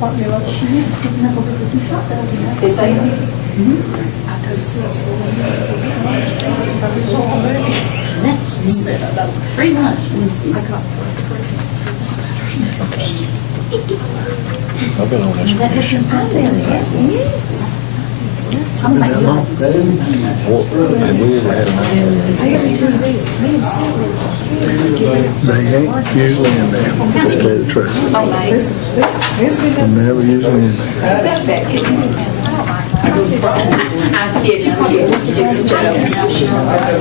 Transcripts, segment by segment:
Did they? Free lunch. I've been on this commission. I'm like, Have we ever had a meeting? They ain't usually in there, to tell you the truth. They're never usually in there. I'm kidding.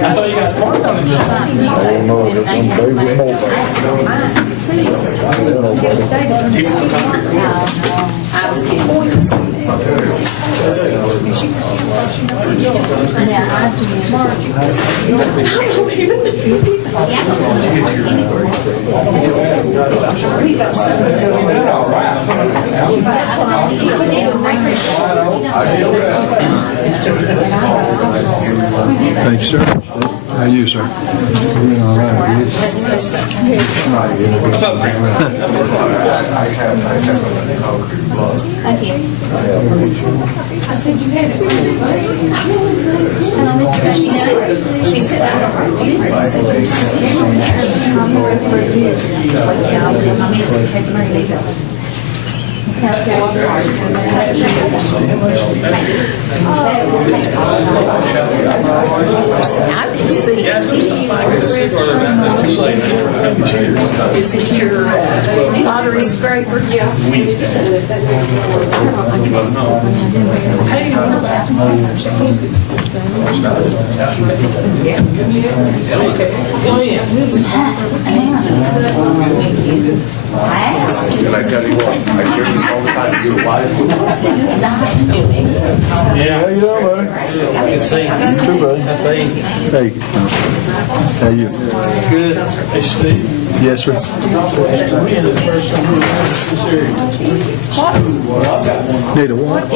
I saw you guys parked on it. I don't know if it's some baby I was kidding. Thank you, sir. How are you, sir? All right. thank you. I said you had it. Hello, Mr. She said, I don't know. My minutes in case somebody needs it. I didn't see it. It's too late. Is it your lottery scraper? Yeah. Can I tell you what? I hear this all the time. You're alive. Yeah. How you doing, buddy? Good seeing you. You too, buddy. That's Dave. Hey. How you? Good. Hey, Steve. Yes, sir. Need a what? Oh,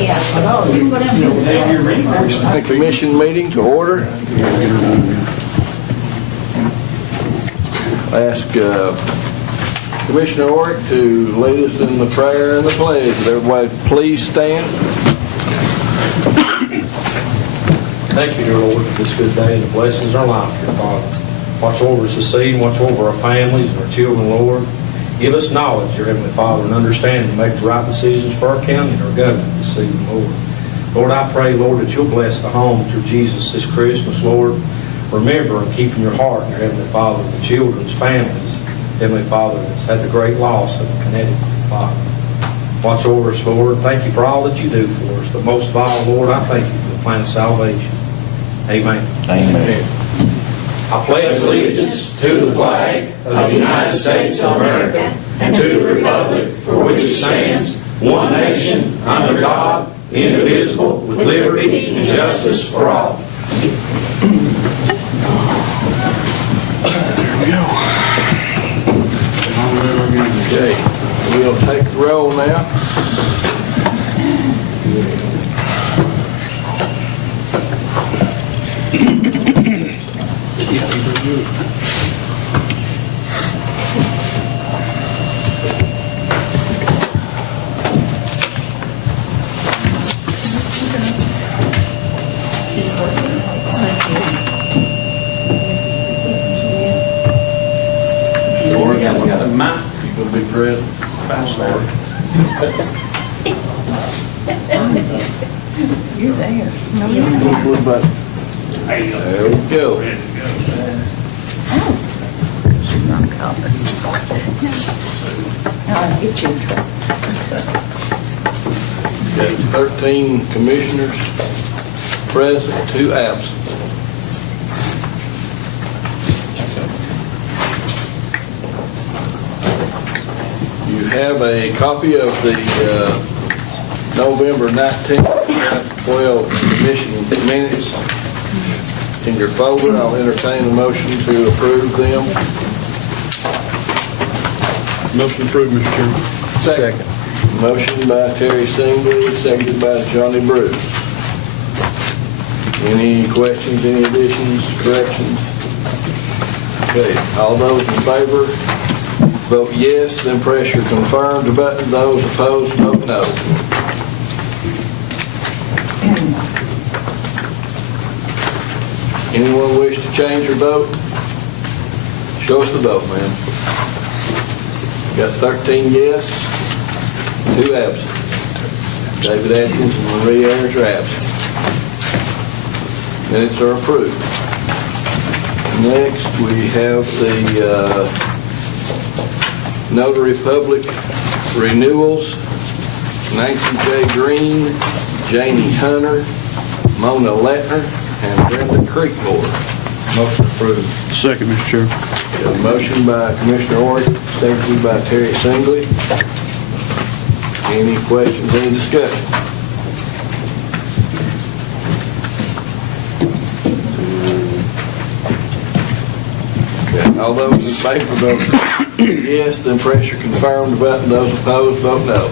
yeah. You can go down and visit. The commission meeting to order. Ask Commissioner Orrick to lead us in the prayer and the pledge. Everybody please stand. Thank you, dear Lord, for this good day and the blessings of our life, dear Father. Watch over us this evening, watch over our families and our children, Lord. Give us knowledge, dear Heavenly Father, and understanding to make the right decisions for our county and our government this evening, Lord. Lord, I pray, Lord, that you'll bless the homes of Jesus this Christmas, Lord. Remember and keep in your heart, dear Heavenly Father, the children's families, Heavenly Father, that's had the great loss of Connecticut, Father. Watch over us, Lord. Thank you for all that you do for us. But most of all, Lord, I thank you for the plan of salvation. Amen. Amen. I pledge allegiance to the flag of the United States of America and to the republic for which it stands, one nation, under God, indivisible, with liberty and justice for all. Okay, we'll take the roll now. Lord, guys got a mic. You gonna be present? You're there. What about? There we go. I'll get you. Got 13 commissioners present, 2 absent. You have a copy of the November 19th, 2012 commission minutes in your folder. I'll entertain a motion to approve them. Motion approved, Mr. Chairman. Second. Motion by Terry Singley, seconded by Johnny Bruce. Any questions, any additions, corrections? Okay, all those in favor vote yes, then press your confirmed button. Those opposed, vote no. Anyone wish to change your vote? Show us the vote, ma'am. Got 13 yes, 2 absent. David Atkins and Marie Ayers are absent. Minutes are approved. Next, we have the Notary Public renewals. Nancy J. Green, Janie Hunter, Mona Lettner, and Brenda Creekmore. Motion approved. Second, Mr. Chair. Got a motion by Commissioner Orr, seconded by Terry Singley. Any questions, any discussion? Okay, all those in favor vote yes, then press your confirmed button. Those opposed, vote no.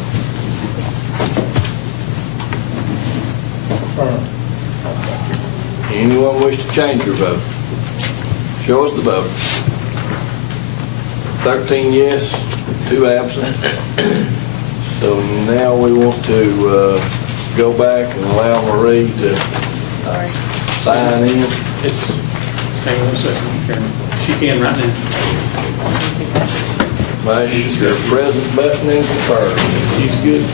Anyone wish to change your vote? Show us the vote. 13 yes, 2 absent. So now we want to go back and allow Marie to sign in. It's, hang on a second, Karen. She can right now. Mash your present button and confirm. She's good.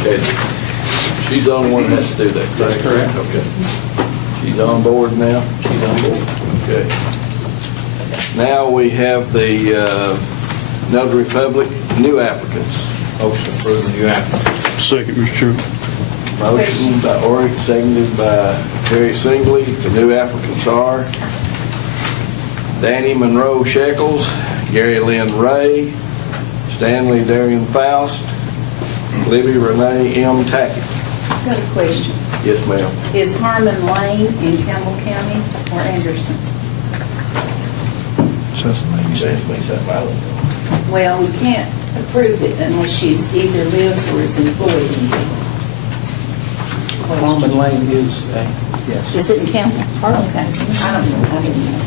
Okay. She's the only one that has to do that. That's correct. Okay. She's on board now? She's on board. Okay. Now we have the Notary Public new applicants. Motion approved, new applicant. Second, Mr. Chair. Motion by Oric, seconded by Terry Singley. The new applicants are Danny Monroe Shekels, Gary Lynn Ray, Stanley Darian Faust, Libby Renee M. Tackett. Got a question. Yes, ma'am. Is Harmon Lane in Campbell County or Anderson? That's me something I don't know. Well, we can't approve it unless she's either lives or is employed in Campbell. Harmon Lane is, yes. Is it in Campbell? Okay. I don't know. I didn't know.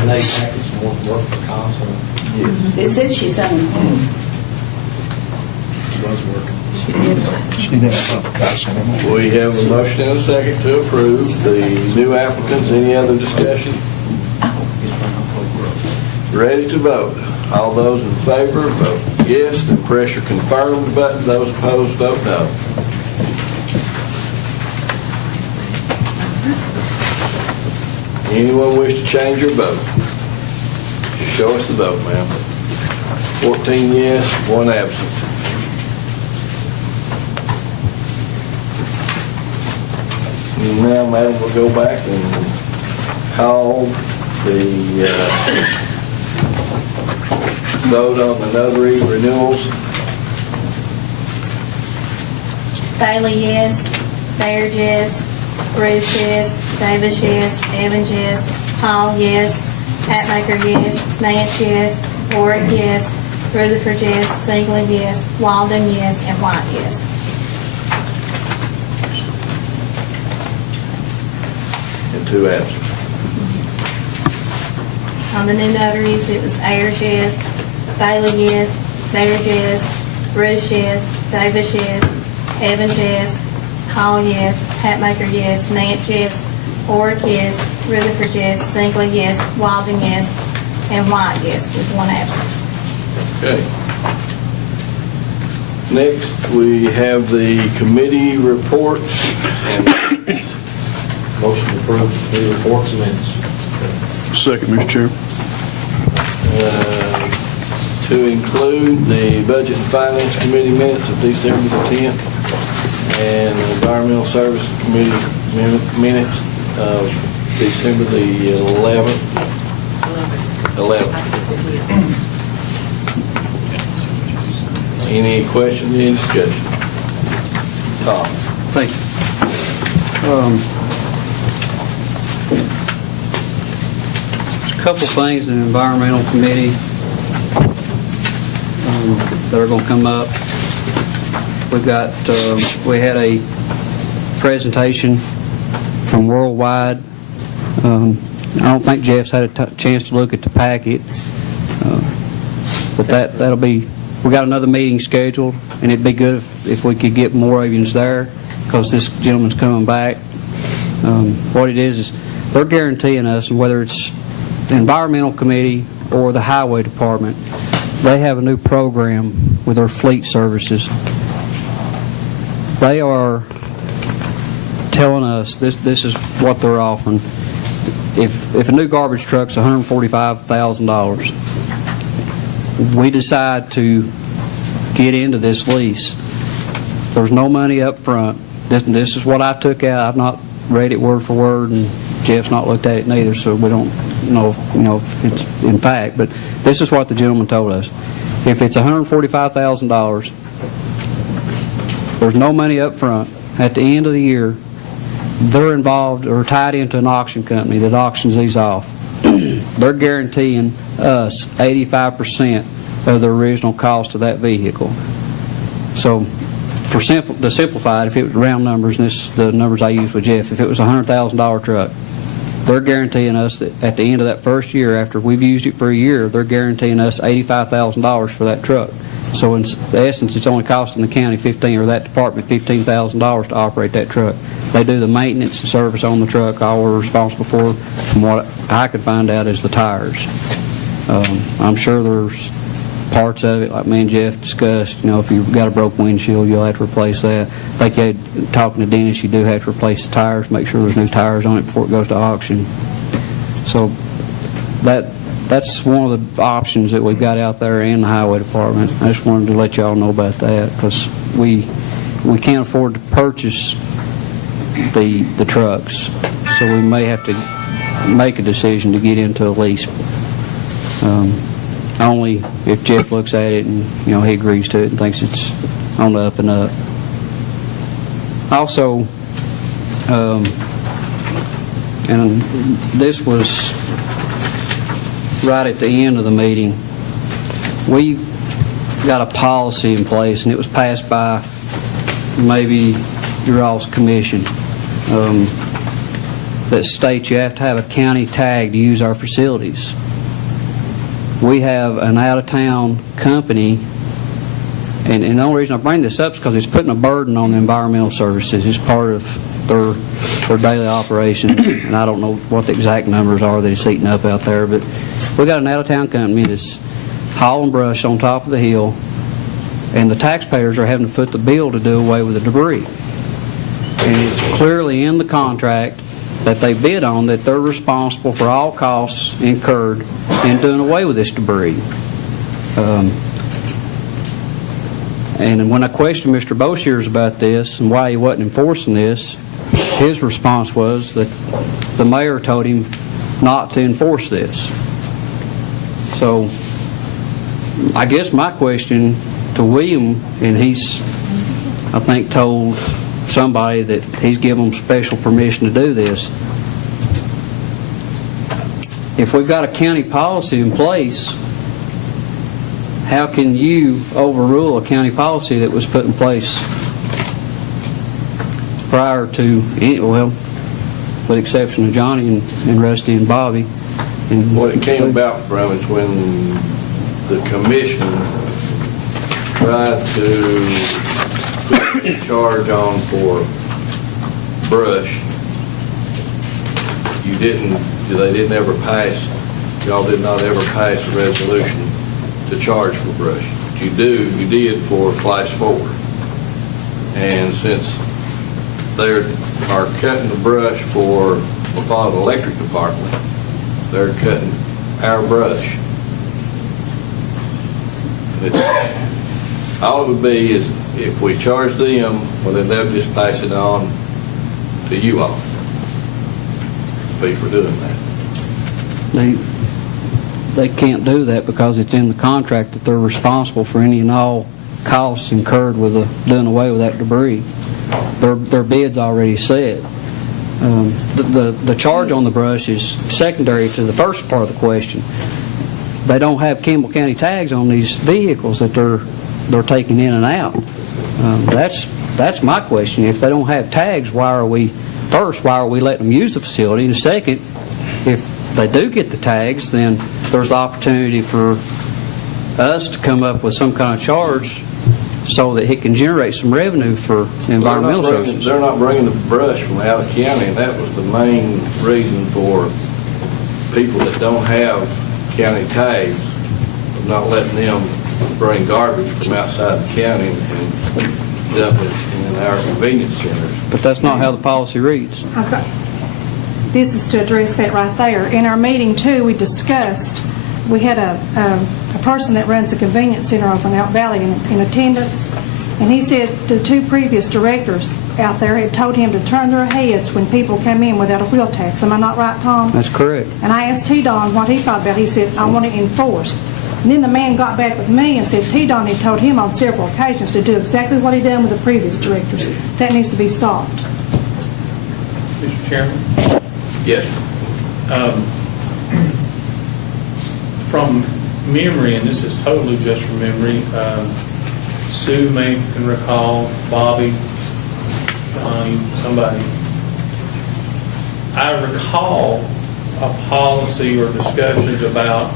Renee Package, work for CASA. It says she's unemployed. She didn't have a casa anymore. We have a motion and a second to approve the new applicants. Any other discussion? Ready to vote. All those in favor, vote yes. Then press your confirmed button. Those opposed, vote no. Anyone wish to change your vote? Show us the vote, ma'am. 14 yes, 1 absent. And now, madam, we'll go back and call the vote on the notary renewals. Bailey, yes. Baird, yes. Bruce, yes. Davis, yes. Evans, yes. Hall, yes. Hatmaker, yes. Nance, yes. Warwick, yes. Rutherford, yes. Singley, yes. Walden, yes. And White, yes. And 2 absent. On the new notaries, it was Ayers, yes. Bailey, yes. Baird, yes. Bruce, yes. Davis, yes. Evans, yes. Hall, yes. Hatmaker, yes. Nance, yes. Warwick, yes. Rutherford, yes. Singley, yes. Walden, yes. And White, yes, with 1 absent. Okay. Next, we have the committee reports. And Motion approved, new reports and minutes. Second, Mr. Chair. to include the Budget and Finance Committee minutes of December the 10th and the Environmental Services Committee minutes of December the 11th. Any questions, any discussion? Tom? Thank you. There's a couple things in the Environmental Committee that are going to come up. We've got, we had a presentation from Worldwide I don't think Jeff's had a chance to look at the packet, but that'll be. We got another meeting scheduled, and it'd be good if we could get more of you there, because this gentleman's coming back. What it is they're guaranteeing us, whether it's the environmental committee or the highway department, they have a new program with their fleet services. They are telling us this is what they're offering. If a new garbage truck's $145,000, we decide to get into this lease, there's no money up front. This is what I took out. I've not read it word for word, and Jeff's not looked at it neither, so we don't know if it's in fact, but this is what the gentleman told us. If it's $145,000, there's no money up front. At the end of the year, they're involved or tied into an auction company that auctions these off. They're guaranteeing us 85% of the original cost of that vehicle. So, to simplify it, if it was round numbers, and this is the numbers I used with Jeff, if it was a $100,000 truck, they're guaranteeing us that at the end of that first year, after we've used it for a year, they're guaranteeing us $85,000 for that truck. So in essence, it's only costing the county that department $15,000 to operate that truck. They do the maintenance and service on the truck. All we're responsible for, from what I could find out, is the tires. I'm sure there's parts of it, like me and Jeff discussed, if you've got a broke windshield, you'll have to replace that. I think talking to Dennis, you do have to replace the tires, make sure there's new tires on it before it goes to auction. So that's one of the options that we've got out there in the highway department. I just wanted to let y'all know about that, because we can't afford to purchase the trucks, so we may have to make a decision to get into a lease. Only if Jeff looks at it and he agrees to it and thinks it's on the up and up. Also, and this was right at the end of the meeting, we got a policy in place, and it was passed by maybe your all's commission, that states you have to have a county tag to use our facilities. We have an out-of-town company, and the only reason I bring this up is because it's putting a burden on the environmental services. It's part of their daily operation, and I don't know what the exact numbers are that it's eating up out there, but we got an out-of-town company that's hauling brush on top of the hill, and the taxpayers are having to foot the bill to do away with the debris. And it's clearly in the contract that they bid on that they're responsible for all costs incurred in doing away with this debris. And when I questioned Mr. Boshears about this and why he wasn't enforcing this, his response was that the mayor told him not to enforce this. So I guess my question to William, and he's, I think, told somebody that he's given them special permission to do this. If we've got a county policy in place, how can you overrule a county policy that was put in place prior to, well, with the exception of Johnny and Rusty and Bobby? And what it came about from is when the commission tried to put a charge on for brush. They didn't ever pass, y'all did not ever pass a resolution to charge for brush. You did for class 4. And since they are cutting the brush for the Follette Electric Department, they're cutting our brush. All it would be is if we charge them, well, then they'll just pass it on to you all. Fee for doing that. They can't do that because it's in the contract that they're responsible for any and all costs incurred with doing away with that debris. Their bid's already set. The charge on the brush is secondary to the first part of the question. They don't have Campbell County tags on these vehicles that they're taking in and out. That's my question. If they don't have tags, why are we letting them use the facility? And second, if they do get the tags, then there's the opportunity for us to come up with some kind of charge so that it can generate some revenue for environmental services. They're not bringing the brush from out of county, and that was the main reason for people that don't have county tags, of not letting them bring garbage from outside the county and dump it in our convenience centers. But that's not how the policy reads. Okay. This is to address that right there. In our meeting, too, we discussed, we had a person that runs a convenience center over in Out Valley in attendance, and he said the two previous directors out there had told him to turn their heads when people come in without a wheel tax. Am I not right, Tom? That's correct. And I asked T-Don what he thought about it. He said, I want it enforced. And then the man got back with me and said T-Don had told him on several occasions to do exactly what he done with the previous directors. That needs to be stopped. Mr. Chairman? Yes. From memory, and this is totally just from memory, Sue may can recall, Bobby, Donnie, somebody. I recall a policy or discussions about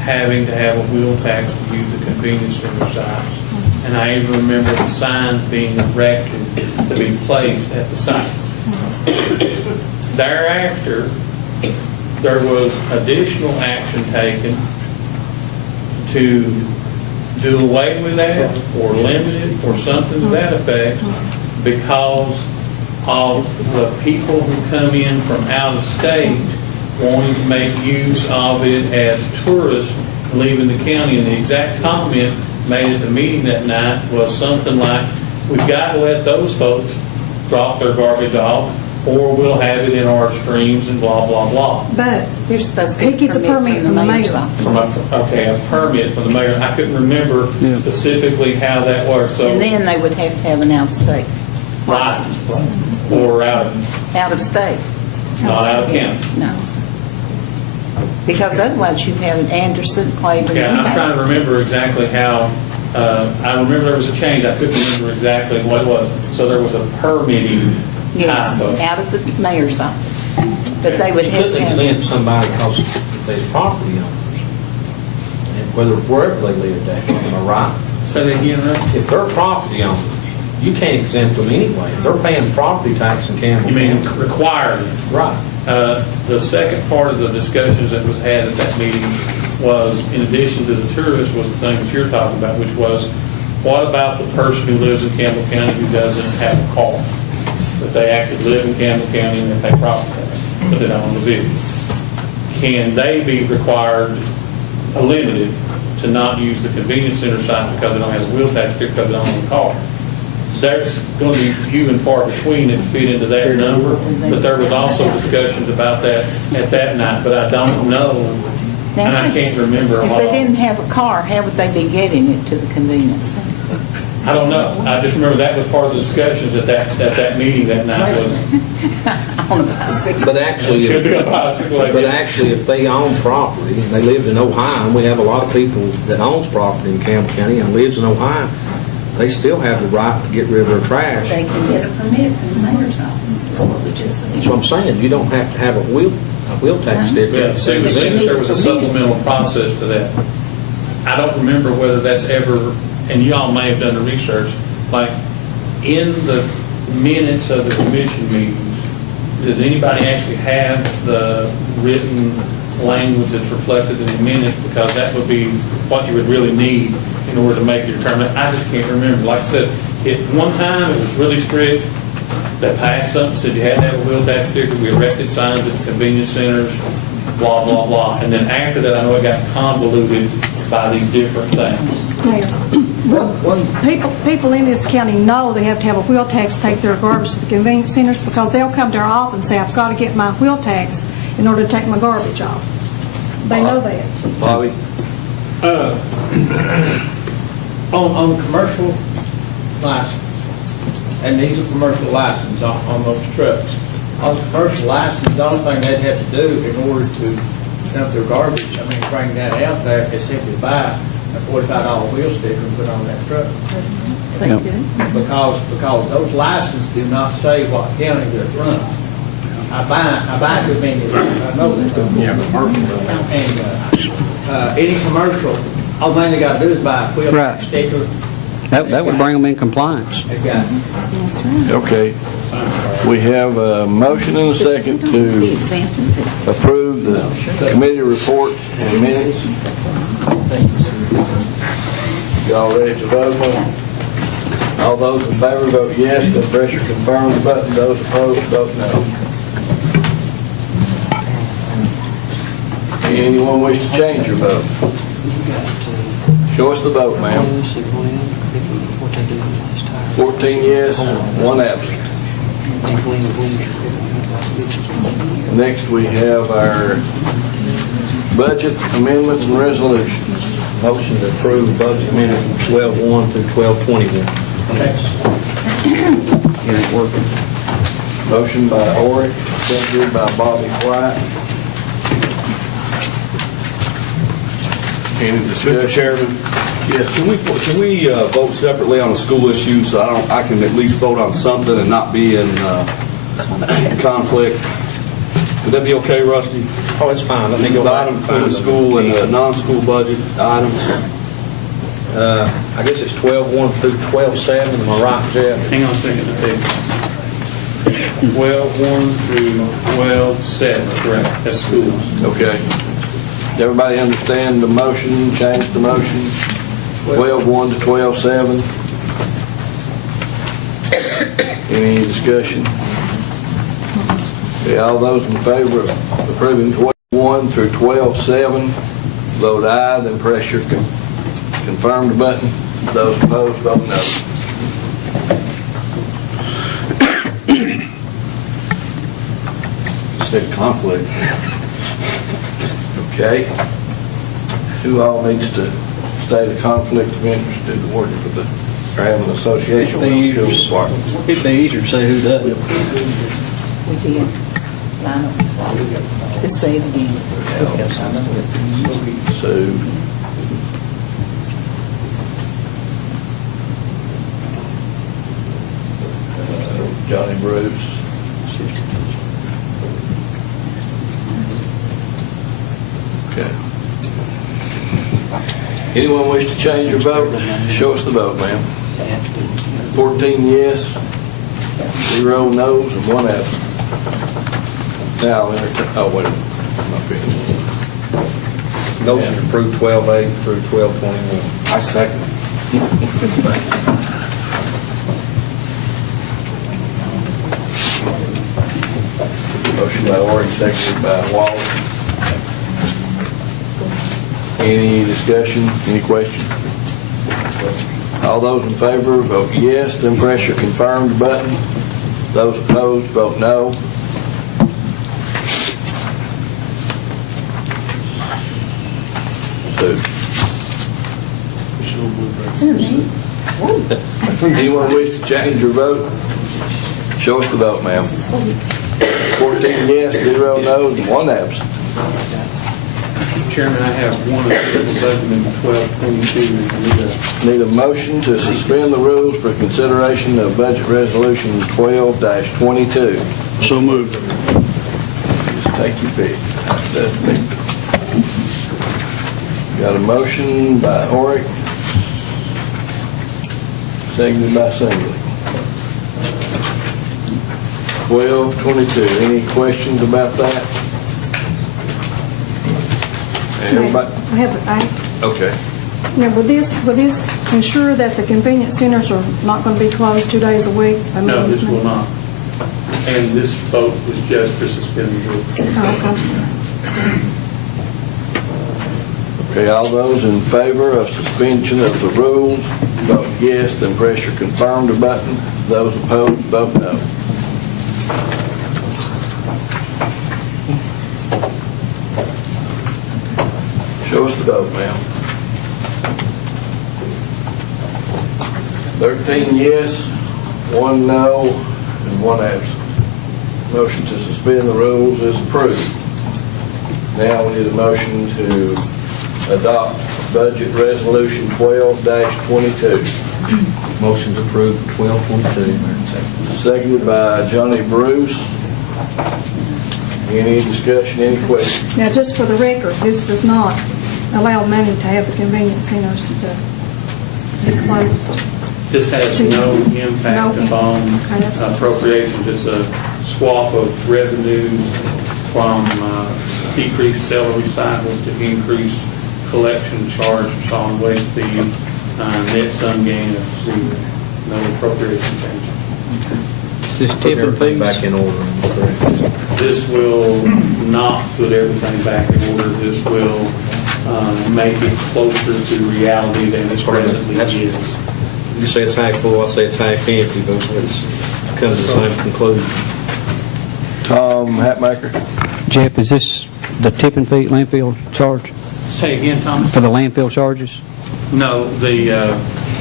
having to have a wheel tax to use the convenience center sites. And I even remember the signs being erected to be placed at the sites. Thereafter, there was additional action taken to do away with that or limit it or something to that effect because of the people who come in from out of state wanting to make use of it as tourists leaving the county. And the exact comment made at the meeting that night was something like, we've got to let those folks drop their garbage off or we'll have it in our streams and blah, blah, blah. But You're supposed to he get gets a permit from the mayor's office. Okay, a permit from the mayor. I couldn't remember specifically how that works. So And then they would have to have an out-of-state license or out of state. not out of county. No. Because otherwise you'd have an Anderson, Claiborne. Yeah, I'm trying to remember exactly how. I remember there was a change. I couldn't remember exactly what it was. So there was a permitting Yes, type of. out of the mayor's office. But they would You have couldn't to have. exempt somebody because if they're property owners, and wherever they live, am I right? Say that again, right? If they're property owners, you can't exempt them anyway. If they're paying property tax in Campbell You mean County. required? Right. The second part of the discussions that was had at that meeting was, in addition to the tourists, was the thing that you're talking about, which was, what about the person who lives in Campbell County who doesn't have a car? That they actually live in Campbell County and they pay property tax, but they don't own the vehicle. Can they be required, limited, to not use the convenience center sites because they don't have a wheel tax because they don't own a car? There's going to be few and far between that fit into that number, but there was also discussions about that at that night, but I don't know, and I can't remember a If lot. they didn't have a car, how would they be getting it to the convenience center? I don't know. I just remember that was part of the discussions at that meeting that night. Was, On a bicycle. But actually, Could be a bicycle, I but guess. actually, if they own property and they lived in Ohio, and we have a lot of people that owns property in Campbell County and lives in Ohio, they still have the right to get rid of their trash. They can get a permit from the mayor's office, is what we just said. That's what I'm saying. You don't have to have a wheel tax sticker. Yeah, see, there was a supplemental process to that. I don't remember whether that's ever, and you all may have done the research, like in the minutes of the commission meetings, did anybody actually have the written language that's reflected in the minutes? Because that would be what you would really need in order to make your determination. I just can't remember. Like I said, at one time it was really strict. They passed something, said you had to have a wheel tax sticker. We erected signs at the convenience centers, blah, blah, blah. And then after that, I know it got convoluted by these different things. Mayor, people in this county know they have to have a wheel tax to take their garbage to the convenience centers because they'll come to our office and say, I've got to get my wheel tax in order to take my garbage off. They know that. Bobby? On commercial license, and these are commercial license on those trucks. On commercial license, the only thing they'd have to do in order to dump their garbage, bring that out there, is simply buy a $45 wheel sticker and put on that truck. They Yep. could. Because those licenses do not say what county they're from. I buy too many, I know that. Yeah, commercial. And, any commercial, all they got to do is buy a wheel Right. sticker. That would bring them in compliance. They've got, That's right. Okay. We have a motion and a second to approve the committee reports and minutes. Y'all ready to vote? All those in favor vote yes, then press your confirm button. Those opposed vote no. Anyone wish to change your vote? Show us the vote, ma'am. 14 yes, 1 absent. Next, we have our budget amendments and resolutions. Motion to approve budget amendment from 12/1 through 12/21. It ain't working. Motion by Oric, seconded by Bobby White. Any discussion? Mr. Chairman, Yes. can we vote separately on the school issue so I can at least vote on something and not be in conflict? Would that be okay, Rusty? Oh, it's fine. Let me go The back item and for find the them. school and the non-school budget items. I guess it's 12/1 through 12/7. Am I right, Jeff? Hang on a second. 12/1 through 12/7, correct? That's schools. Okay. Everybody understand the motion, change the motion? 12-1 to 12-7. Any discussion? Okay, all those in favor of approving 12-1 through 12-7, vote aye, then press your confirmed button. Those opposed, vote no. Said conflict. Okay. Who all needs to state a conflict of interest in the working for the, or having an association with the school department? It'd be easier to say who does it. We did. Line up. Just say it again. So, Johnny Bruce. Okay. Anyone wish to change your vote? Show us the vote, ma'am. 14 yes, 0 no's, and 1 absent. Now, wait a minute. I'm not finished. Motion to approve 12/8 through 12/21. I second. Motion by Orange, seconded by Wallace. Any discussion, any questions? All those in favor, vote yes, then press your confirmed button. Those opposed, vote no. Anyone wish to change your vote? Show us the vote, ma'am. 14 yes, 0 no's, and 1 absent. Chairman, I have one budget amendment 12/22. Need a motion to suspend the rules for consideration of budget resolution 12-22. So moved. Just take your pick. That's me. Got a motion by Oric, seconded by Singley. 12-22. Any questions about that? Everybody? Okay. Now, will this ensure that the convenience centers are not going to be closed 2 days a week? No, this will not. And this vote was just for suspending the rules. Okay, all those in favor of suspension of the rules, vote yes, then press your confirmed button. Those opposed, vote no. Show us the vote, ma'am. 13 yes, 1 no, and 1 absent. Motion to suspend the rules is approved. Now we need a motion to adopt budget resolution 12-22. Motion to approve 12/22. Seconded by Johnny Bruce. Any discussion, any questions? Now, just for the record, this does not allow money to have the convenience centers to be closed. This has no impact No. upon Okay, that's- appropriations. It's a swap of revenues from decreased salary cycles to increased collection charge for solid waste fee, net sum gain of zero. No appropriation change. This Put tip and everything fees. back in order. This will not put everything back in order. This will make it closer to reality than it presently is. You say it's half full, I say it's half empty, but it's comes to the same conclusion. Tom Hatmaker? Jeff, is this the tip and fee landfill charge Say again, Tom? for the landfill charges? No, the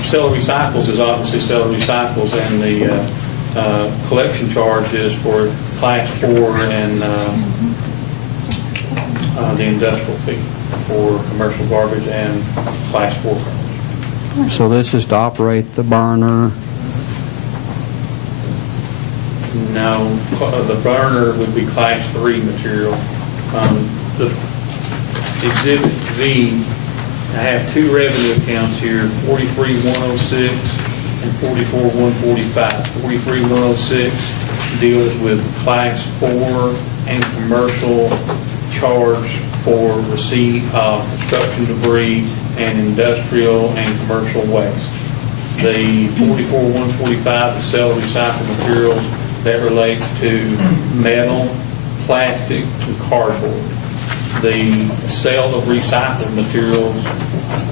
Cell Recycles is obviously Cell Recycles, and the collection charge is for Class 4 and the industrial fee for commercial garbage and Class 4 garbage. So this is to operate the burner. No, the burner would be Class 3 material. The Exhibit V, I have two revenue accounts here, 43,106 and 44,145. 43,106 deals with Class 4 and commercial charge for receipt of construction debris and industrial and commercial waste. The 44,145, the sale of recycled materials, that relates to metal, plastic, and cardboard. The sale of recycled materials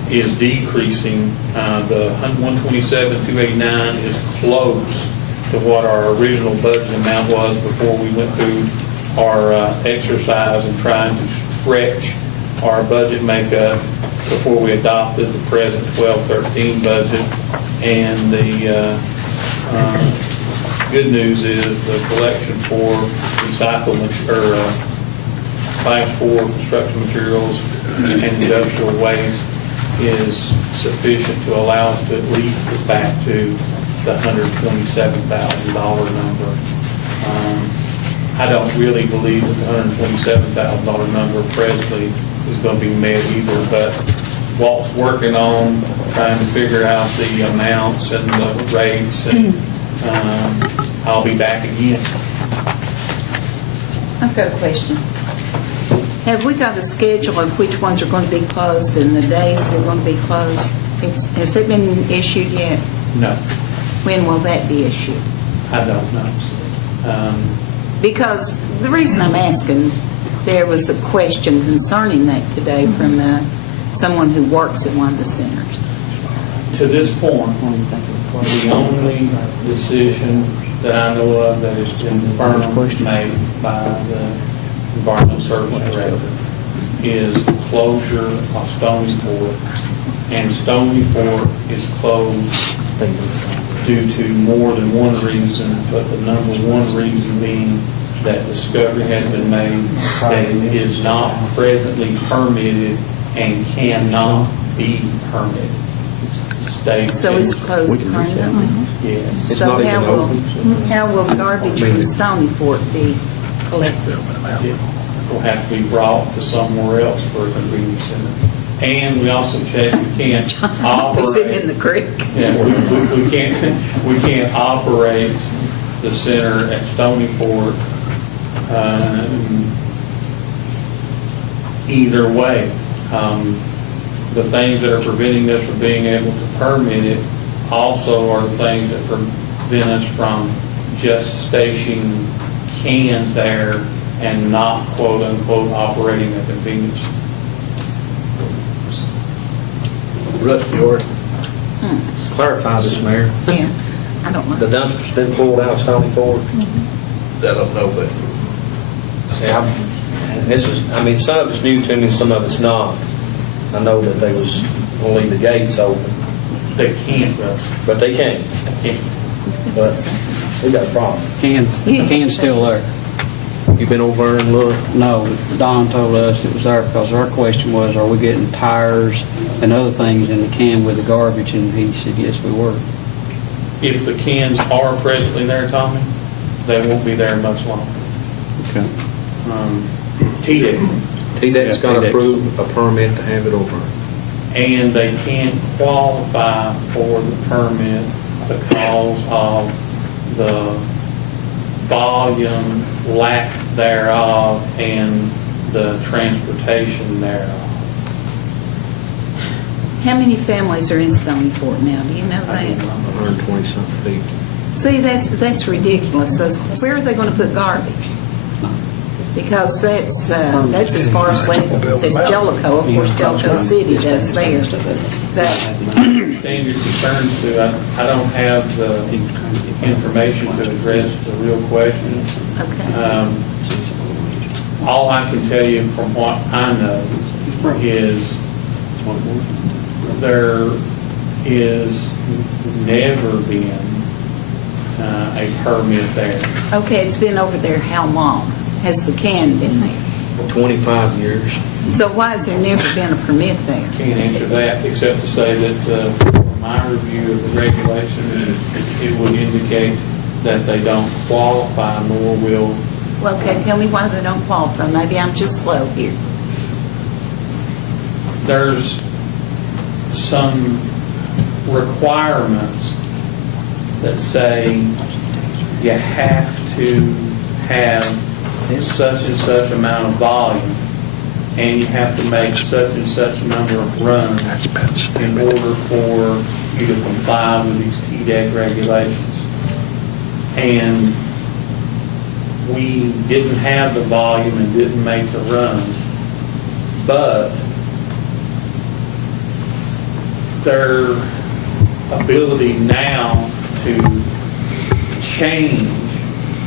is decreasing. The 127,289 is close to what our original budget amount was before we went through our exercise in trying to stretch our budget makeup before we adopted the present 12-13 budget. And the good news is the collection for recycled Class 4 construction materials and industrial waste is sufficient to allow us to at least get back to the $127,000 number. I don't really believe that the $127,000 number presently is going to be met either, but Walt's working on trying to figure out the amounts and the rates, and I'll be back again. I've got a question. Have we got a schedule of which ones are going to be closed and the days they're going to be closed? Has it been issued yet? No, When will that be issued? I don't know. Because the reason I'm asking, there was a question concerning that today from someone who works at one of the centers. To this point, the only decision that I know of that has been firm made by the Environmental Service Director is closure of Stony Fork. And Stony Fork is closed due to more than one reason, but the number one reason being that discovery has been made that it is not presently permitted and cannot be permitted. So it's closed permanently? Yes. It's So not even open. how will garbage from Stony Fork be collected? It will have to be brought to somewhere else for a convenience center. And we also checked, we can't Is it in operate, the creek? yeah, we can't operate the center at Stony Fork either way. The things that are preventing us from being able to permit it also are the things that prevent us from just stationing cans there and not quote unquote operating a convenience. Rusty Orr? Let's clarify this, Mayor. Yeah, I don't The know. dumpster's been pulled out of Stony Fork. I don't know, but Yeah, this is, I mean, some of it's new to me, some of it's not. I know that they was going to leave the gates open, They can't, Russ. but they can't. But we got a problem. Can's still there. You been over there and looked? No, Don told us it was there because our question was, are we getting tires and other things in the can with the garbage? And he said, yes, we were. If the cans are presently there, Tommy, they won't be there much longer. Okay. TDEC. TDEC's got to TDEC. approve a permit to have it over. And they can't qualify for the permit because of the volume, lack thereof, and the transportation thereof. How many families are in Stony Fort now? Do you know that? 120-something people. See, that's ridiculous. So where are they going to put garbage? Because that's as far as as Jellicoe. Of course, Jellicoe City does theirs. But Understand your concerns, Sue. I don't have the information to address the real questions. okay. All I can tell you from what I know is there is never been a permit there. Okay, it's been over there how long? Has the can been there? 25 years. So why has there never been a permit there? Can't answer that, except to say that from my review of the regulations, it would indicate that they don't qualify nor will. Well, okay, tell me why they don't qualify. Maybe I'm just slow here. There's some requirements that say you have to have such and such amount of volume, and you have to make such and such number of runs in order for you to comply with these TDEC regulations. And we didn't have the volume and didn't make the runs, but their ability now to change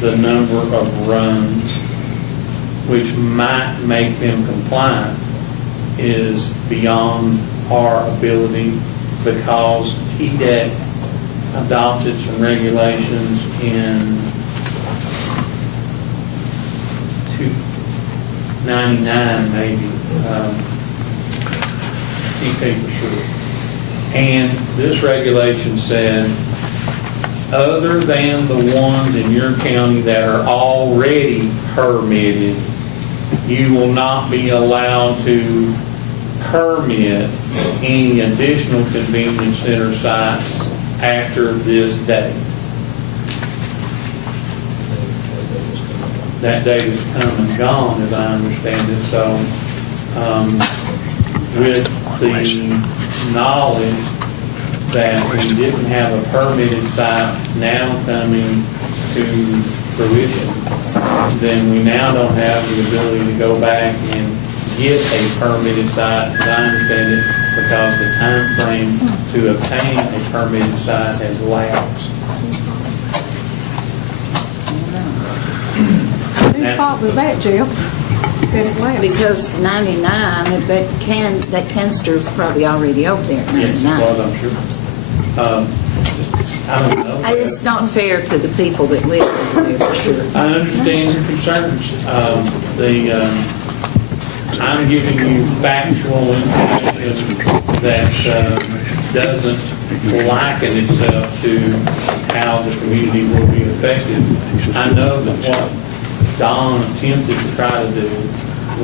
the number of runs which might make them compliant is beyond our ability, because TDEC adopted some regulations in 1999 maybe. Can't say for sure. And this regulation said, other than the ones in your county that are already permitted, you will not be allowed to permit any additional convenience center sites after this date. That date has come and gone, as I understand it. So, with the knowledge that we didn't have a permitted site now coming to fruition, then we now don't have the ability to go back and get a permitted site, as I understand it, because the time frame to obtain a permitted site has lapsed. Whose fault was that, Jeff? That it lapsed? Because 99, that canister is probably already over there at Yes, it 99. was, I'm sure. I don't know. It's not fair to the people that live there, for sure. I understand your concerns. I'm giving you factual information that doesn't liken itself to how the community will be affected. I know that what Don attempted to try to do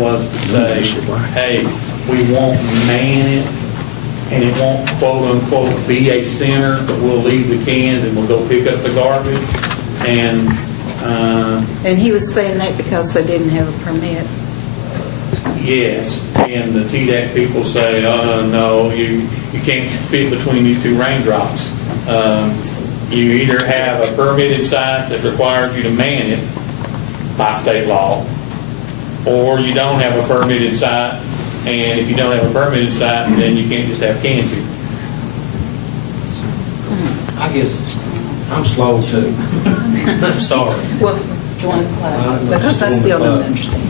was to say, hey, we won't man it, and it won't, quote unquote, be a center, but we'll leave the cans and we'll go pick up the garbage. And he was saying that because they didn't have a permit. yes, and the TDEC people say, no, you can't fit between these two raindrops. You either have a permitted site that requires you to man it by state law, or you don't have a permitted site, and if you don't have a permitted site, then you can't just have cans here. I guess I'm slow too. I'm sorry. Well, join the club, because I still don't understand.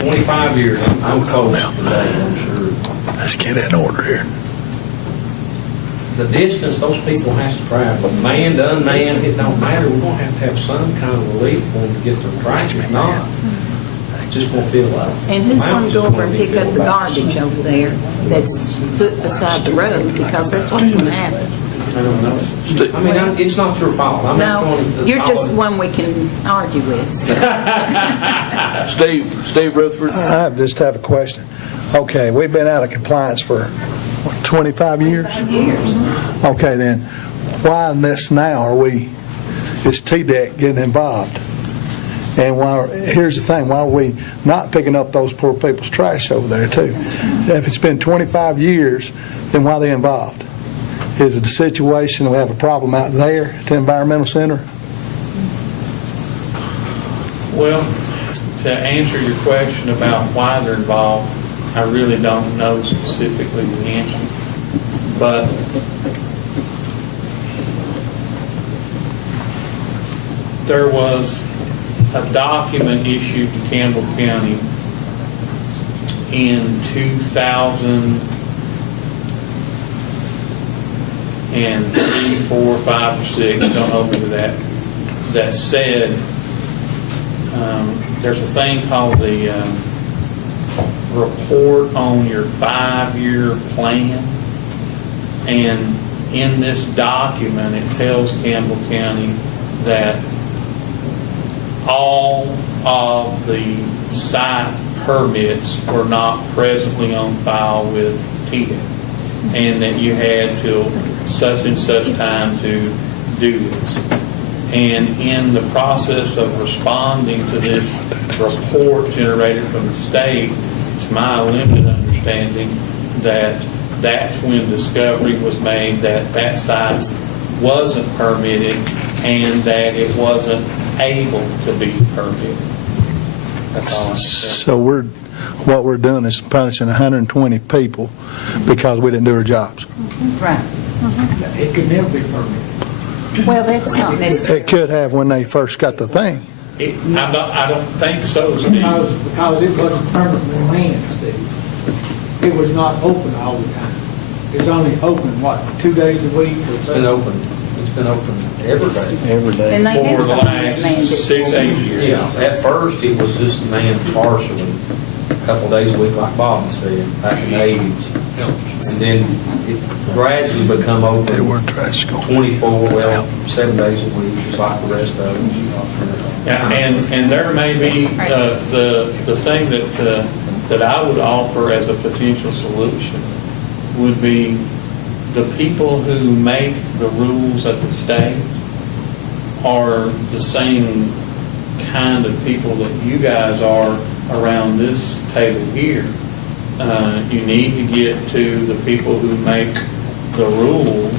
25 years, I'm cold today, I'm sure. Let's get in order here. The distance those people have to travel, manned, unmanned, it don't matter. We're going to have some kind of relief for them to get their trash. If not, it just won't feel like. And who's going to go over and pick up the garbage over there that's put beside the road, because that's what's going to happen. I don't know. I mean, it's not your fault. I'm not No, throwing- you're just one we can argue with, so. Steve Rutherford? I just have a question. Okay, we've been out of compliance for, what, 25 years? Years. Okay, then, why in this now is TDEC getting involved? And here's the thing, why are we not picking up those poor people's trash over there too? If it's been 25 years, then why are they involved? Is it a situation, we have a problem out there at the environmental center? Well, to answer your question about why they're involved, I really don't know specifically the answer. But there was a document issued to Campbell County in 2003, 4, 5, or 6, don't hold me to that said there's a thing called the report on your 5-year plan, and in this document it tells Campbell County that all of the site permits were not presently on file with TDEC, and that you had till such and such time to do this. And in the process of responding to this report generated from the state, it's my limited understanding that that's when discovery was made that that site wasn't permitted and that it wasn't able to be permitted. That's all I'm saying. So what we're doing is punishing 120 people because we didn't do our jobs. Right. It could never be permitted. Well, that's not necessary. It could have when they first got the thing. I don't think so, Steve. Because it wasn't permanently ran, Steve. It was not open all the time. It was only open, 2 days a week or so? It's been open every day. Every day. And they had For the someone that last manned it. 6-8 years. Yeah, at first it was just manned partially, a couple days a week, like Bobby said, back in the 80s. And then it gradually become They open weren't trash going. 7 days a week, just like the rest of them. Yeah, and there may be the thing that I would offer as a potential solution would be the people who make the rules at the state are the same kind of people that you guys are around this table here. You need to get to the people who make the rules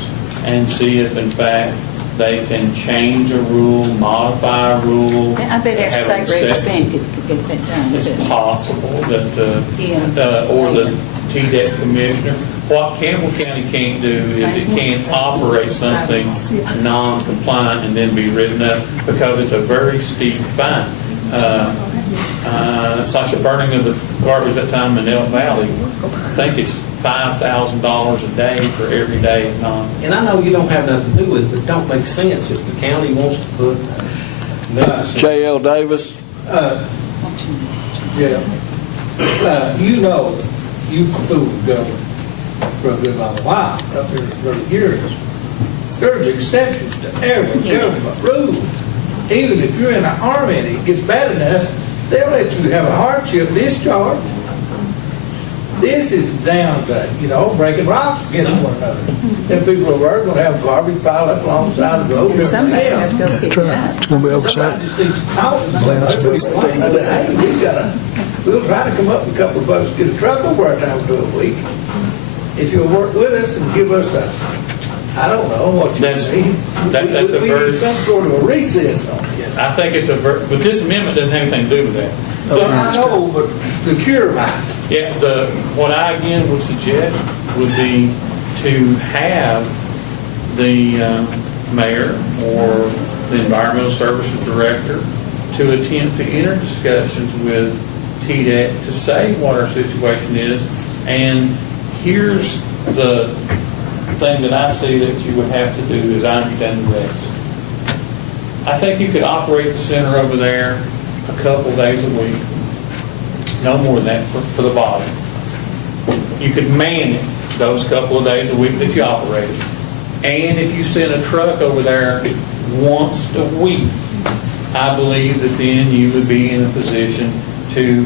and see if in fact they can change a rule, modify a rule. I bet our have state it set. representative could get that done. It's couldn't it? possible that, Yeah. or the TDEC commissioner. What Campbell County can't do is it can't operate something non-compliant and then be written up because it's a very steep fine. It's like the burning of the garbage that time in Elk Valley. I think it's $5,000 a day for every day of non. And I know you don't have nothing to do with it, but it don't make sense if the county wants to put. J.L. Davis? Yeah. You know, you've fooled the government for a good long while, up here for years. There's exceptions to every government rule. Even if you're in the army and it gets bad enough, they'll let you have a hardship discharge. This is down to, breaking rocks against one another. Then people are going to have garbage piled up alongside the road. And somebody's got to go pick That's it right. up. It's going to be oversight. Somebody just needs to talk to somebody. Hey, we'll try to come up with a couple of bucks to get a truck over our time to a week. If you'll work with us and give us I don't know what you That's need. a We very- need some sort of a recess on it. I think it's but this amendment doesn't have anything to do with that. Well, I know, but the cure might. Yeah, what I again would suggest would be to have the mayor or the environmental services director to attempt to enter discussions with TDEC to say what our situation is. And here's the thing that I see that you would have to do as I understand the rest. I think you could operate the center over there a couple days a week. No more than that for the body. You could man it those couple of days a week that you operate it. And if you send a truck over there once a week, I believe that then you would be in a position to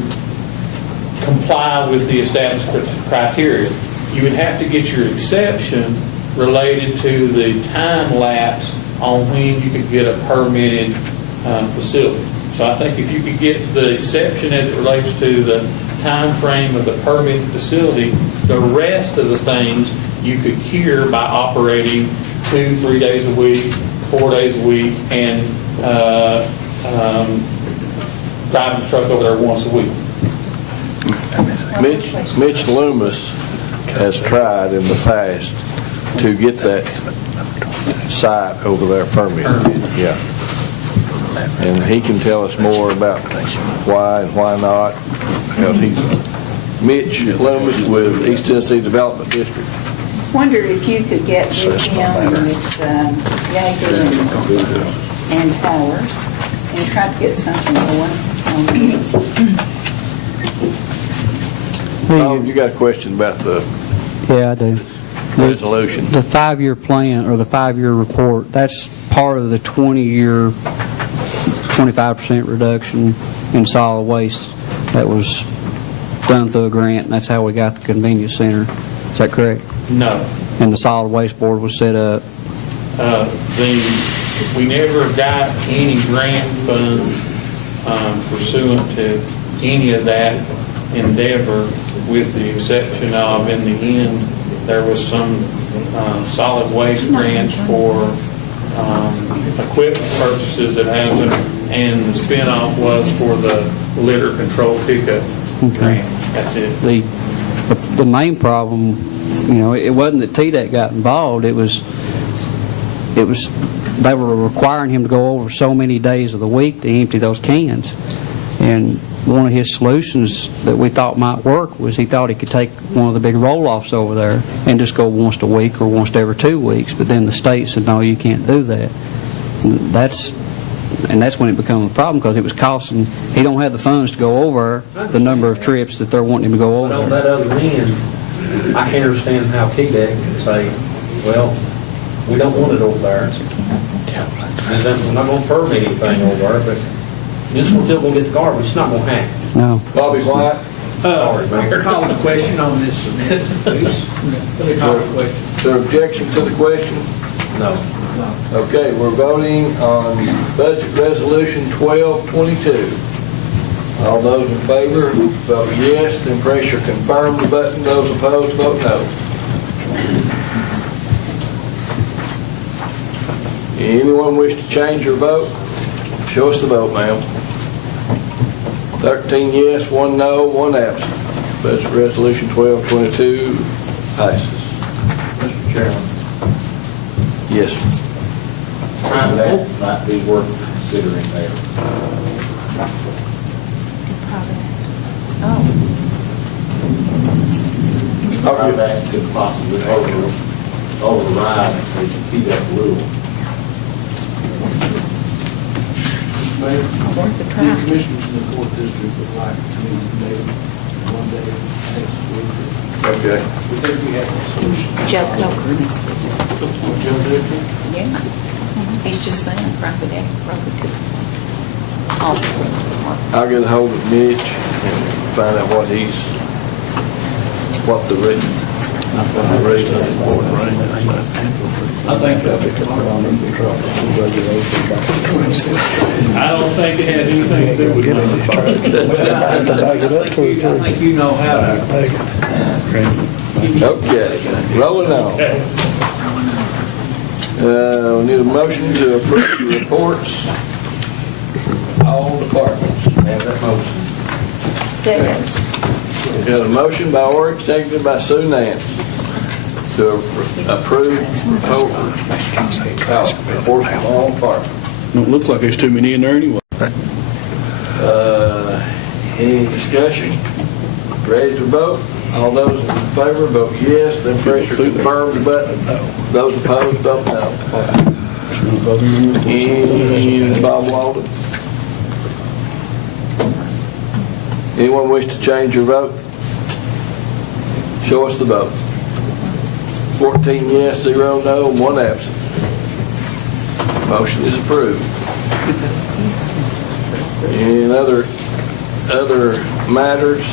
comply with the established criteria. You would have to get your exception related to the time lapse on when you could get a permitted facility. So I think if you could get the exception as it relates to the time frame of the permitted facility, the rest of the things you could cure by operating 2-3 days a week, 4 days a week, and driving the truck over there once a week. Mitch Loomis has tried in the past to get that site over there permitted. Yeah. And he can tell us more about why and why not. Because he's Mitch Loomis with East Tennessee Development District. Wonder if you could get with him with Yankee and Powers and try to get something going on this. Tom, you got a question about the Yeah, I do. resolution? The 5-year plan or the 5-year report, that's part of the 20-year, 25% reduction in solid waste that was done through a grant, and that's how we got the convenience center. Is that correct? No. And the solid waste board was set up. We never got any grant funds pursuant to any of that endeavor, with the exception of, in the end, there was some solid waste grants for equipment purchases that happened, and the spinoff was for the litter control pickup grant. That's it. The main problem, it wasn't that TDEC got involved. It was they were requiring him to go over so many days of the week to empty those cans. And one of his solutions that we thought might work was he thought he could take one of the big roll-offs over there and just go once a week or once every 2 weeks. But then the state said, no, you can't do that. And that's when it became a problem, because it was costing. He don't have the funds to go over the number of trips that they're wanting him to go But on over. that other end, I can't understand how TDEC can say, well, we don't want it over there. And then we're not going to permit anything over there, but this one's still going to get the garbage. It's not going to happen. No. Bobby White? Sorry, Mayor. Call the question on this amendment, please. Let me call the question. Is there objection to the question? No. Okay, we're voting on Budget Resolution 1222. All those in favor, vote yes, then press your confirm button. Those opposed, vote no. Anyone wish to change your vote? Show us the vote, ma'am. 13 yes, 1 no, 1 absent. Budget Resolution 1222 passes. Mr. Chairman, Yes. that might be worth considering there. How that could possibly override the TDEC rule. It's worth a The try. commissioners in the court district would like to meet today, one day next week. Okay. We think we have a solution. Joe Coker is Joe Dicker? yeah. He's just saying probably could also. I'll get a hold of Mitch and find out what the reason is for it. I think that'd be I don't think it has anything to do with money. I think you know how to. Okay, rolling on. We need a motion to approve the reports. All departments. Have that motion. Second. We got a motion by Oric, seconded by Sue Nance, to approve reports from all departments. Don't look like there's too many in there anyway. Any discussion? Ready to vote? All those in favor, vote yes, then press your confirm button. Those opposed, vote no. And Bob Walden? Anyone wish to change your vote? Show us the vote. 14 yes, 0 no, 1 absent. Motion is approved. In other matters,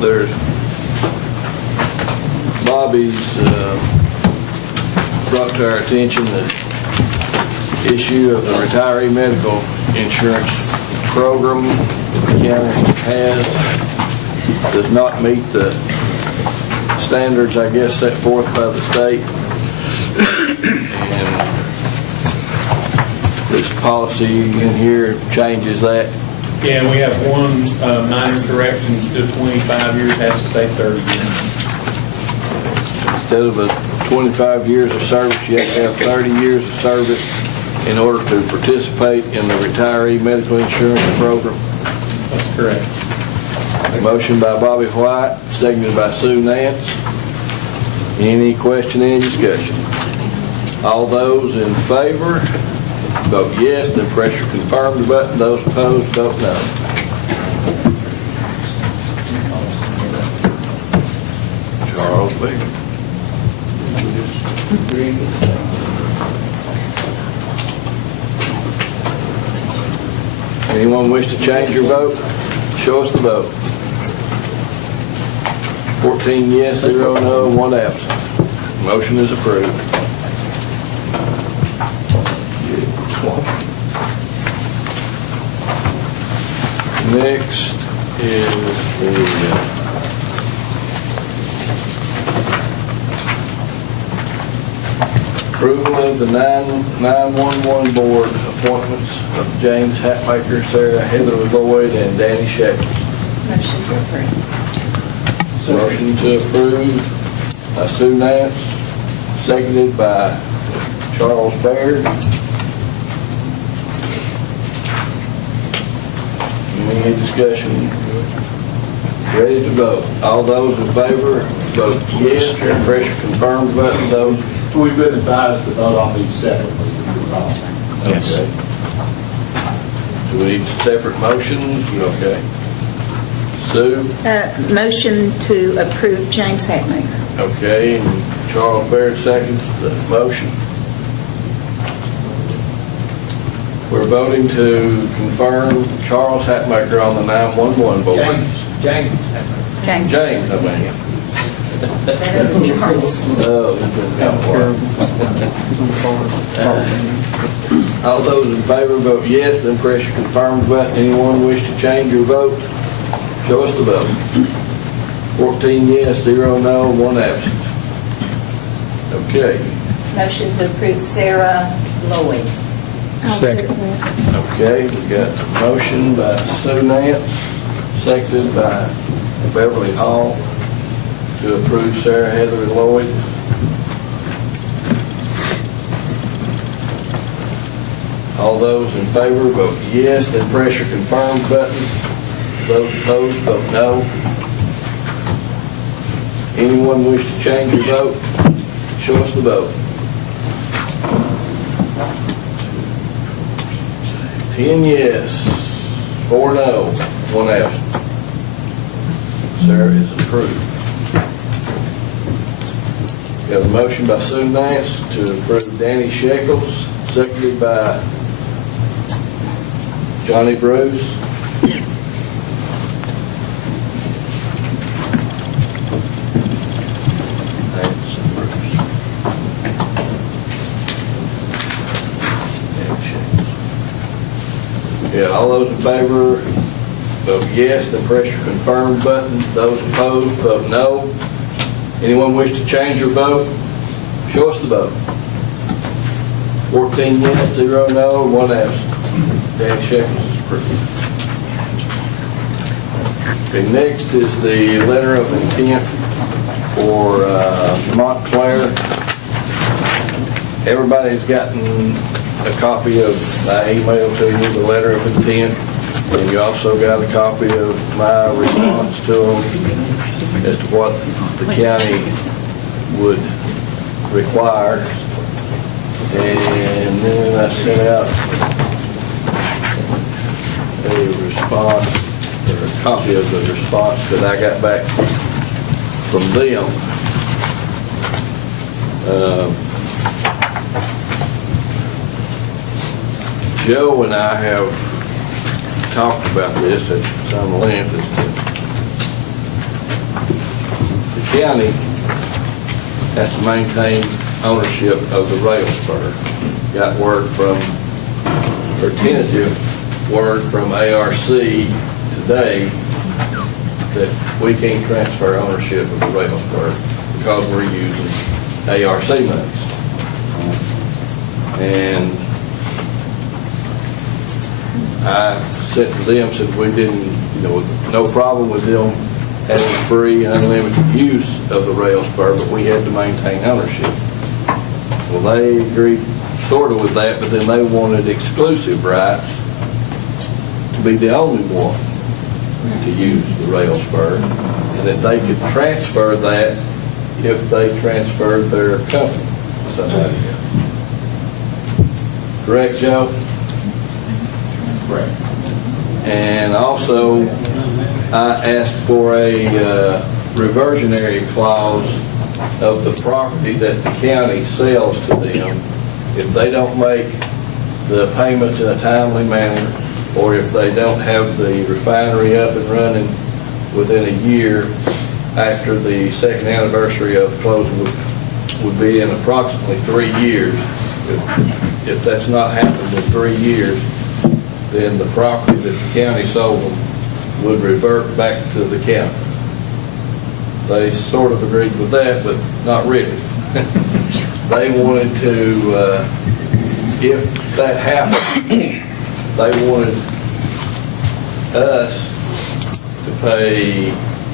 there's Bobby's brought to our attention the issue of the retiree medical insurance program the county has does not meet the standards, I guess, set forth by the state. And this policy in here changes that. Yeah, we have one minor correction to 25 years, has to say 30 years. Instead of a 25 years of service, you have to have 30 years of service in order to participate in the retiree medical insurance program. That's correct. Motion by Bobby White, seconded by Sue Nance. Any question, any discussion? All those in favor, vote yes, then press your confirm button. Those opposed, vote no. Charles Baker. Anyone wish to change your vote? Show us the vote. 14 yes, 0 no, 1 absent. Motion is approved. Next is the approval of the 911 board appointments of James Hatmaker, Sarah Heather Lloyd, and Danny Shepard. Motion to approve. Motion to approve by Sue Nance, seconded by Charles Baird. Any discussion? Ready to vote. All those in favor, vote yes. Press your confirm button. Those. We've been advised to vote on these separately. Yes. Okay. Do we need separate motions? Okay. Sue? Motion to approve James Hatmaker. Okay. And Charles Baird seconds the motion. We're voting to confirm Charles Hatmaker on the 911 board. James. James, I mean. That other Charles. Oh, all those in favor vote yes, then press your confirm button. Anyone wish to change your vote? Show us the vote. 14 yes, 0 no, 1 absent. Okay. Motion to approve Sarah Lloyd. Second. Okay, we got a motion by Sue Nance, seconded by Beverly Hall to approve Sarah Heather Lloyd. All those in favor vote yes, then press your confirm button. Those opposed vote no. Anyone wish to change your vote? Show us the vote. 10 yes, 4 no, 1 absent. Sarah is approved. We have a motion by Sue Nance to approve Danny Shekels, seconded by Johnny Bruce. Yeah, all those in favor vote yes, then press your confirm button. Those opposed vote no. Anyone wish to change your vote? Show us the vote. 14 yes, 0 no, 1 absent. Dan Shekels is approved. Okay, next is the letter of intent for Montclair. Everybody's gotten a copy of my email to you, the letter of intent, and you also got a copy of my response to them as to what the county would require. And then I sent out a response, or a copy of the response that I got back from them. Joe and I have talked about this at some length. The county has to maintain ownership of the rail spur. Got word from, or tentative word from ARC today that we can't transfer ownership of the rail spur because we're using ARC monies. And I said to them, said we didn't, no problem with them having free and unlimited use of the rail spur, but we had to maintain ownership. Well, they agreed sort of with that, but then they wanted exclusive rights to be the only one to use the rail spur, and that they could transfer that if they transferred their company to somebody else. Correct, Joe? Correct. And also, I asked for a reversionary clause of the property that the county sells to them. If they don't make the payments in a timely manner, or if they don't have the refinery up and running within a year after the second anniversary of closing would be in approximately 3 years. If that's not happened in 3 years, then the property that the county sold them would revert back to the county. They sort of agreed with that, but not really. They wanted to, if that happened, they wanted us to pay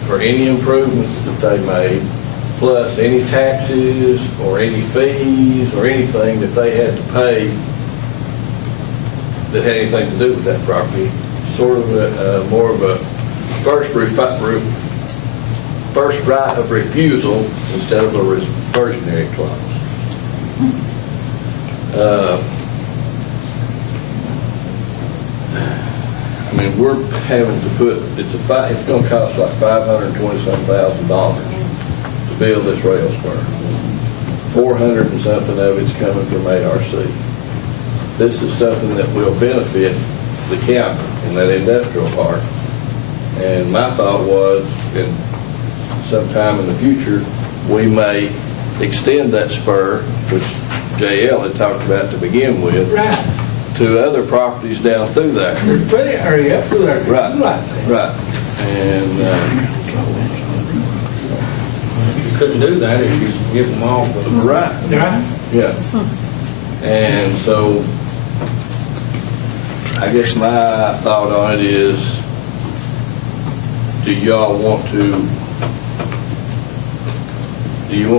for any improvements that they made, plus any taxes or any fees or anything that they had to pay that had anything to do with that property. Sort of more of a first right of refusal instead of a reversionary clause. I mean, we're having to put, it's going to cost like $520,000 to build this rail spur. 400 and something of it's coming from ARC. This is something that will benefit the county in that industrial park. And my thought was, in sometime in the future, we may extend that spur, which JL had talked about to begin with, to other properties down through there. There's plenty of area up through there. Right. And You couldn't do that if you give them all. right. Yeah. And so I guess my thought on it is, do you want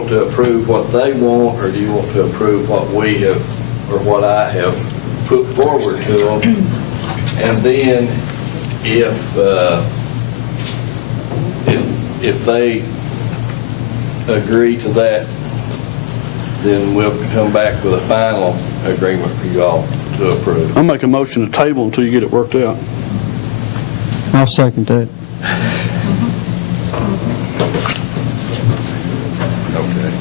to approve what they want, or do you want to approve what we have, or what I have put forward to them? And then if they agree to that, then we'll come back with a final agreement for you all to approve. I'll make a motion to table until you get it worked out. I'll second that. Okay.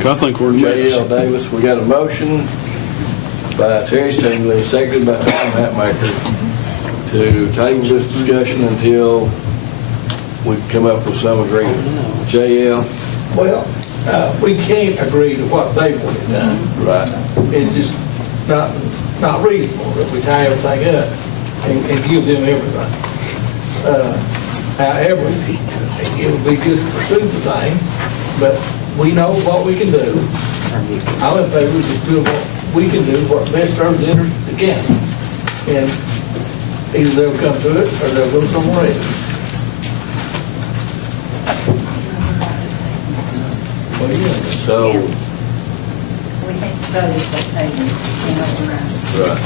'Cause I think we're in a mess. J.L. Davis, we got a motion by Terry Stingley, seconded by Tom Hatmaker, to table this discussion until we come up with some agreement. J.L.? Well, we can't agree to what they want it done. Right. It's just not reasonable that we tie everything up and give them everything. However, it would be good to pursue the thing, but we know what we can do. I'm in favor of just doing what we can do, what best serves the interest of the county. And either they'll come to it or they'll go somewhere else. What do you think? So, We think the vote is that they can override. right.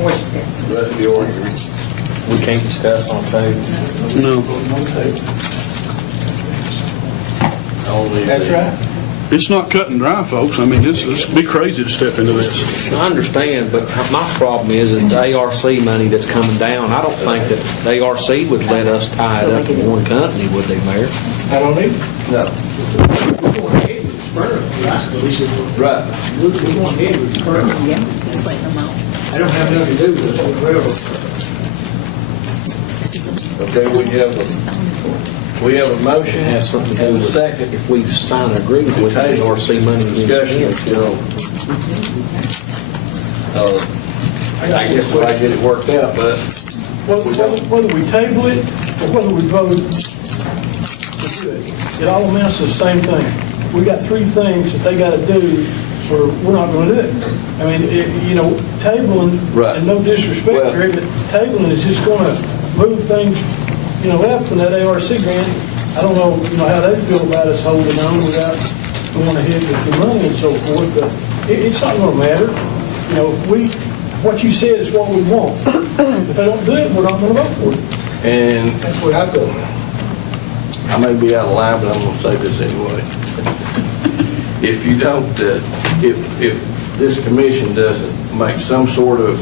Or discuss. Rest of the order. We can't discuss on table. No. Only That's right. It's not cut and dry, folks. I mean, it'd be crazy to step into this. I understand, but my problem is the ARC money that's coming down. I don't think that ARC would let us tie it up in one company, would they, Mayor? I don't need. No. We're going ahead with the spur. Right. We're going ahead with the spur. Yeah, just let them know. I don't have nothing to do with this with the railroad. Okay, we have a motion Has something to do and a with second. if we sign an agreement with the ARC money. Discussion still. I guess we might get it worked out, but Whether we table it or whether we vote to do it, it all amounts to the same thing. We got three things that they got to do, or we're not going to do it. I mean, tabling, Right. and no disrespect, Well- Gary, but tabling is just going to move things, up in that ARC grant. I don't know, how they feel about us holding on without going ahead with the money and so forth, but it's not going to matter. What you said is what we want. If they don't do it, we're not going to vote for it. and That's what I go. I may be out of line, but I'm going to say this anyway. If you don't, if this commission doesn't make some sort of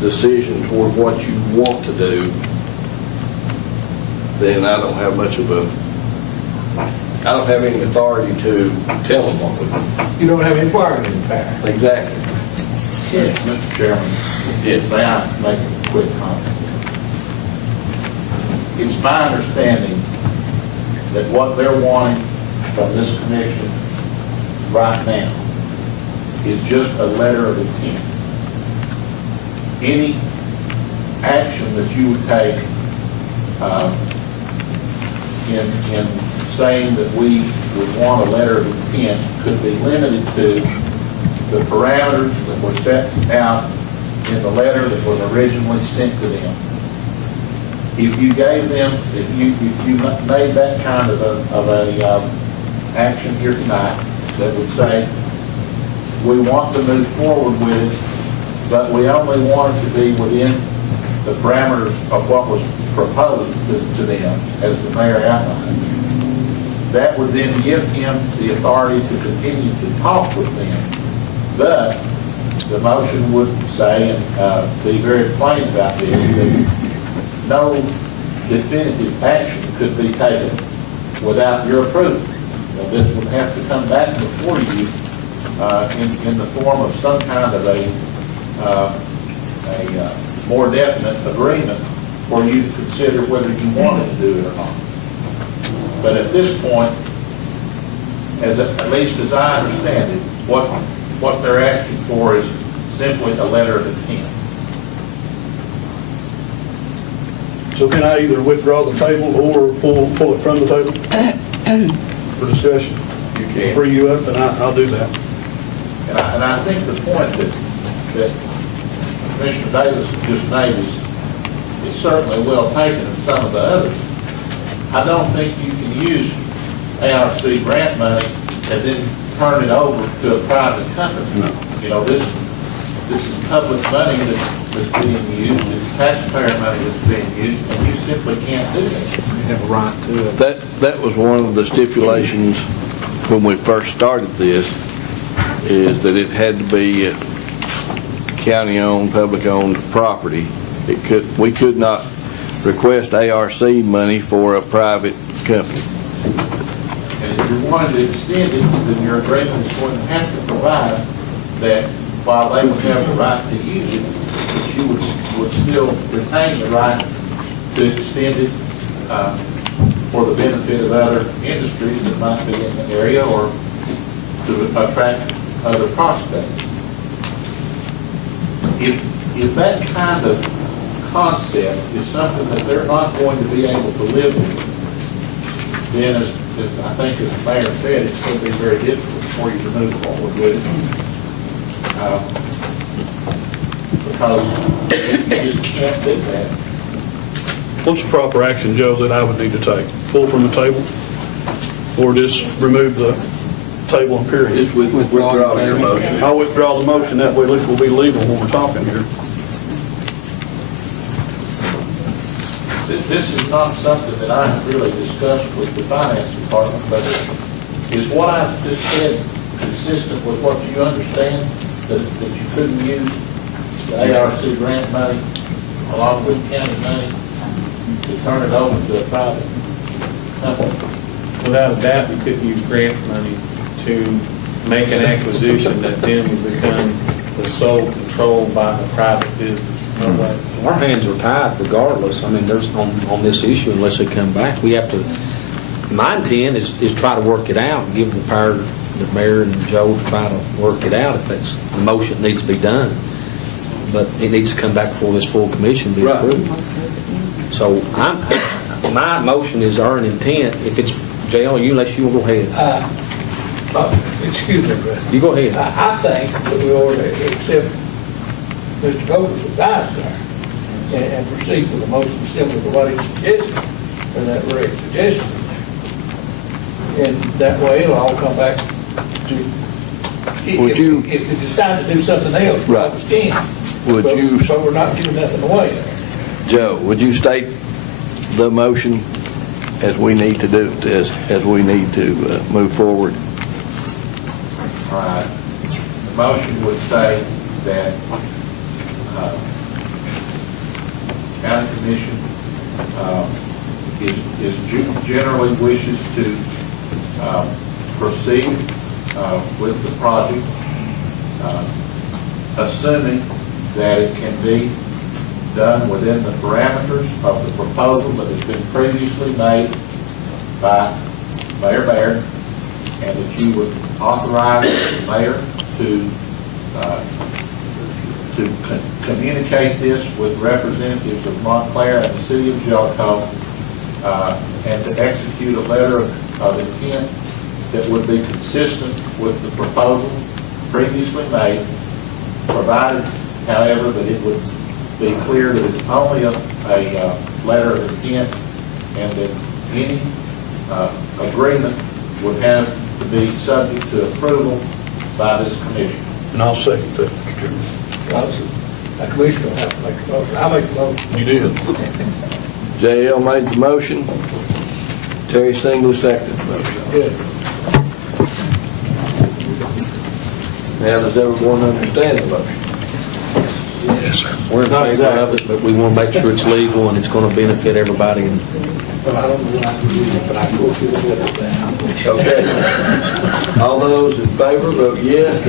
decision toward what you want to do, then I don't have much of I don't have any authority to tell them what we do. You don't have any bargaining power. Exactly. Yes, Mr. Chairman. Yes. May I make a quick comment? It's my understanding that what they're wanting from this commission right now is just a letter of intent. Any action that you would take in saying that we would want a letter of intent could be limited to the parameters that were set out in the letter that was originally sent to them. If you gave them, if you made that kind of a action here tonight that would say, we want to move forward with it, but we only want it to be within the parameters of what was proposed to them, as the mayor outlined. That would then give him the authority to continue to talk with them. But the motion would say, and be very plain about this, that no definitive action could be taken without your approval. Now, this would have to come back before you in the form of some kind of a more definite agreement for you to consider whether you wanted to do it or not. But at this point, at least as I understand it, what they're asking for is simply a letter of intent. So can I either withdraw the table or pull it from the table for discussion? You can. Free you up, and I'll do that. And I think the point that Commissioner Davis just made is certainly well taken in some of the others. I don't think you can use ARC grant money and then turn it over to a private company. No. This is public money that's being used, it's taxpayer money that's being used, and you simply can't do that. You have a right to it. That was one of the stipulations when we first started this, is that it had to be county-owned, public-owned property. We could not request ARC money for a private company. And if you wanted to extend it, then your agreement is going to have to provide that while they would have the right to use it, that you would still retain the right to extend it for the benefit of other industries that might be in the area or to attract other prospects. If that kind of concept is something that they're not going to be able to live with, then as I think as the mayor said, it's going to be very difficult for you to move forward with it. Because you just can't do that. What's the proper action, Joe, that I would need to take? Pull from the table? Or just remove the table and period? Just withdraw your motion. I'll withdraw the motion, that way at least we'll be legal when we're talking here. This is not something that I have really discussed with the finance department, but is what I've just said consistent with what you understand, that you couldn't use the ARC grant money along with county money to turn it over to a private company? without a doubt, you couldn't use grant money to make an acquisition that then would become the sole control by a private business. No way. Our hands are tied regardless. I mean, there's on this issue, unless they come back, we have to, my intent is try to work it out and give the power to the mayor and Joe to try to work it out if that's the motion that needs to be done. But it needs to come back before this full commission be approved. So my motion is our intent. If it's JL, you unless you will go ahead. Excuse me, Chris. You go ahead. I think that we ought to accept Mr. Coker's advice there and proceed with a motion similar to what he suggested, or that Rick suggested. And that way it'll all come back to, if we decide to do something else, we understand. Would you, but we're not giving nothing away there. Joe, would you state the motion as we need to do, as we need to move forward? All right. The motion would say that county commission generally wishes to proceed with the project, assuming that it can be done within the parameters of the proposal that has been previously made by Mayor Baird, and that you would authorize the mayor to communicate this with representatives of Montclair and the city of Jellicoe, and to execute a letter of intent that would be consistent with the proposal previously made, provided, however, that it would be clear that it's only a letter of intent, and that any agreement would have to be subject to approval by this commission. And I'll second that, Mr. Chairman. The commissioner will have to make the motion. I'll make the motion. You did. JL made the motion. Terry Singler seconded the motion. Good. Now, does everyone understand the motion? Yes, sir. We're in Not favor exactly. of it, but we want to make sure it's legal and it's going to benefit everybody. And Well, I don't know what I can do, but I will feel good at that. Okay. All those in favor, vote yes.